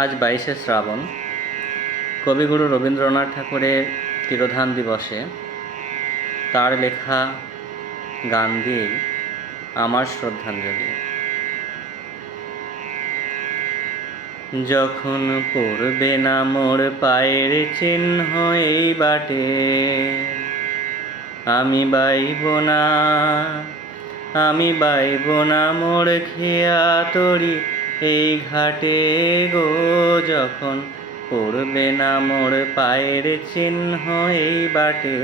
আজ 22শে শ্রাবণ, কবিগুরু রবীন্দ্রনাথ ঠাকুরের তিরোধান দিবসে তার লেখা গান দিয়েই আমার শ্রদ্ধাঞ্জলি। যখন পড়বে না মোর পায়ের চিহ্ন এই বাটে, আমি বাইব না মোর খেয়া তরি এই ঘাটে গো। যখন পড়বে না মোর পায়ের চিহ্ন এই বাটে,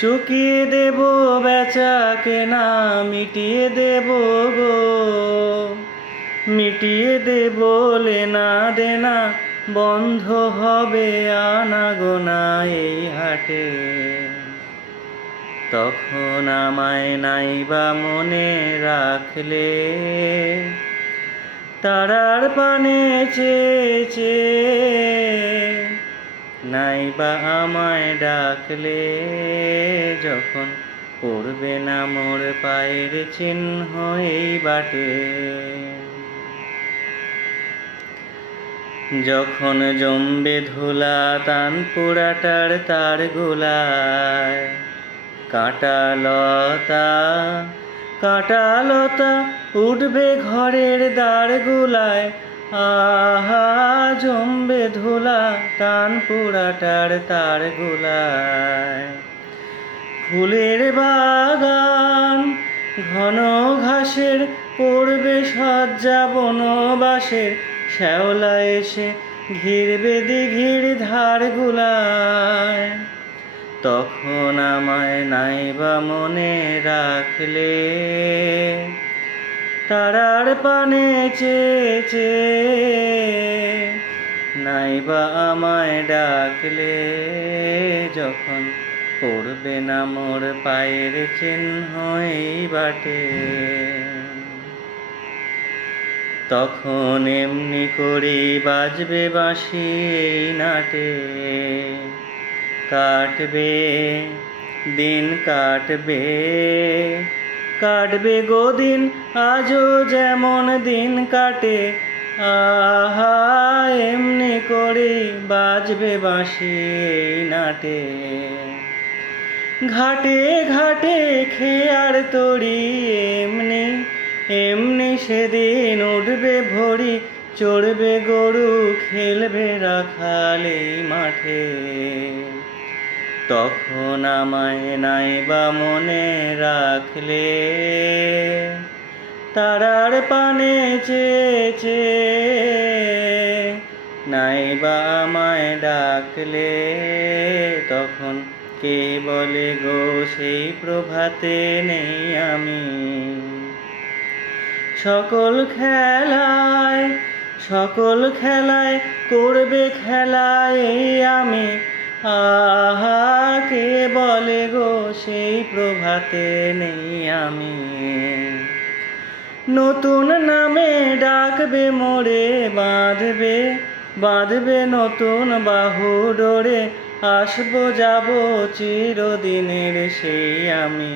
চুকিয়ে দেব বেচা কেনা, মিটিয়ে দেব গো, মিটিয়ে দেব লেনা দেনা, বন্ধ হবে আনাগোনা এই হাটে। তখন আমায় নাইবা মনে রাখলে, তারার পানে চেয়েছে, নাইবা আমায় ডাকলে। যখন পড়বে না মোর পায়ের চিহ্ন এই বাটে, যখন জমবে ধুলা তানপুরাটার তার গোলায়, কাঁটা লতা উঠবে ঘরের দ্বার গোলায়। আহা জমবে ধুলা তানপুরাটার তার গোলায়। ফুলের বাগান ঘন ঘাসের পড়বে সজ্জা বনবাসের, শ্যাওলা এসে ঘিরবে দিঘির ধার গুলায়। তখন আমায় নাইবা মনে রাখলে, তারার পানে চেয়েছে, নাইবা আমায় ডাকলে। যখন পড়বে না মোর পায়ের চিহ্ন এই বাটে, তখন এমনি করেই বাজবে বাঁশি এই নাটে। কাটবে দিন কাটবে গো দিন, আজও যেমন দিন কাটে। আহা এমনি করেই বাজবে বাঁশি এই নাটে। ঘাটে ঘাটে খেয়ার তরি এমনি এমনি সেদিন উঠবে ভরি, চড়বে গরু খেলবে রাখাল এই মাঠে। তখন আমায় নাইবা মনে রাখলে, তারার পানে চেয়েছে, নাইবা আমায় ডাকলে। তখন কে বলে গো সেই প্রভাতে নেই আমি, সকল খেলায় করবে খেলায় এই আমি। আহা কে বলে গো সেই প্রভাতে নেই আমি। নতুন নামে ডাকবে মোরে, বাঁধবে নতুন বাহু ডোরে। আসবো যাব চিরদিনের সেই আমি।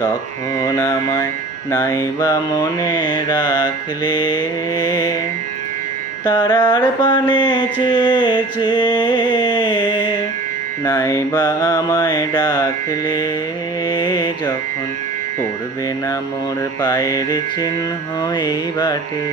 তখন আমায় নাইবা মনে রাখলে, তারার পানে চেয়েছে, নাইবা আমায় ডাকলে। যখন পড়বে না মোর পায়ের চিহ্ন এই বাটে।